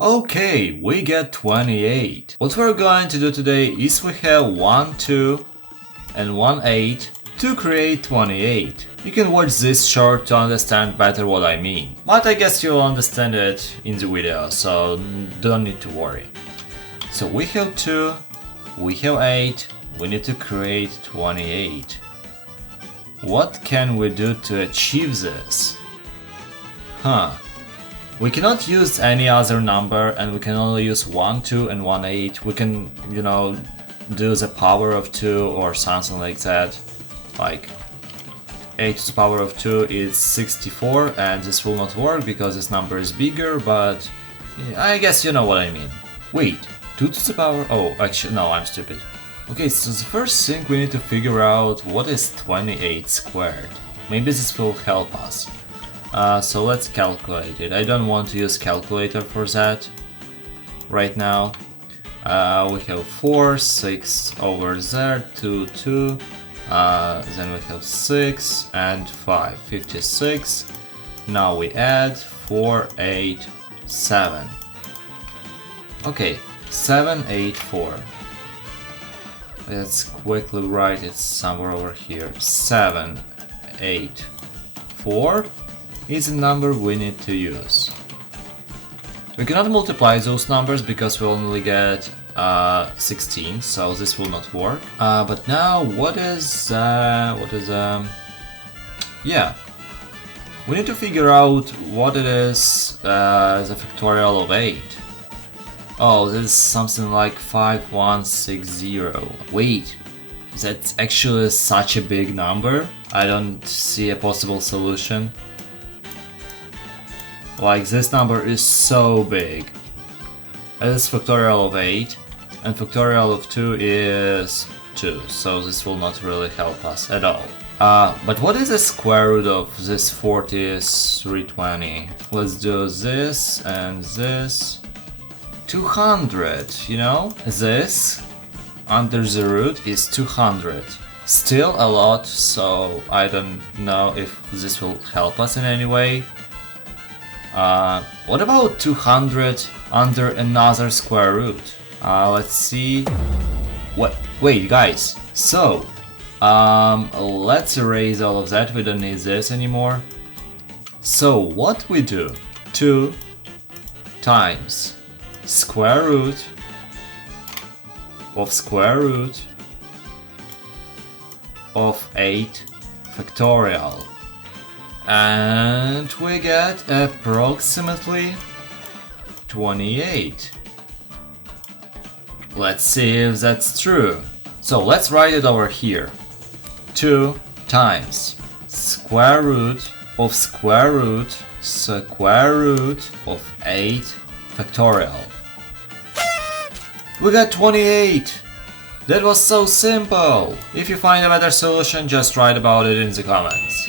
Okay, we get 28. What we're going to do today is we have 1, 2 and 1, 8 to create 28. You can watch this short to understand better what I mean, but I guess you'll understand it in the video, so don't need to worry. So we have 2, we have 8, we need to create 28. What can we do to achieve this? We cannot use any other number, and we can only use 1, 2 and 1, 8. We can, do the power of 2 or something like that. Like 8 to the power of 2 is 64, and this will not work because this number is bigger, but I guess you know what I mean. Wait, 2 to the power... Oh, actually, no, I'm stupid. Okay, so the first thing we need to figure out what is 28 squared. Maybe this will help us. So let's calculate it. I don't want to use calculator for that right now. We have 4, 6 over there, 2, 2. Then we have 6 and 5, 56. Now we add 4, 8, 7. Okay, 7, 8, 4. Let's quickly write it somewhere over here. 7, 8, 4 is the number we need to use. We cannot multiply those numbers because we only get 16, so this will not work. But now, yeah, we need to figure out what it is the factorial of 8. Oh, this is something like 5160. Wait, that's actually such a big number. I don't see a possible solution. Like, this number is so big. This is factorial of 8, and factorial of 2 is 2, so this will not really help us at all. But what is the square root of this 4320? Let's do this and this. 200, This under the root is 200. Still a lot, so I don't know if this will help us in any way. What about 200 under another square root? Let's see. Wait, guys. So, let's erase all of that. We don't need this anymore. So, what we do? 2 times square root of 8 factorial. And we get approximately 28. Let's see if that's true. So let's write it over here. 2 times square root of 8 factorial. We got 28! That was so simple! If you find a better solution, just write about it in the comments.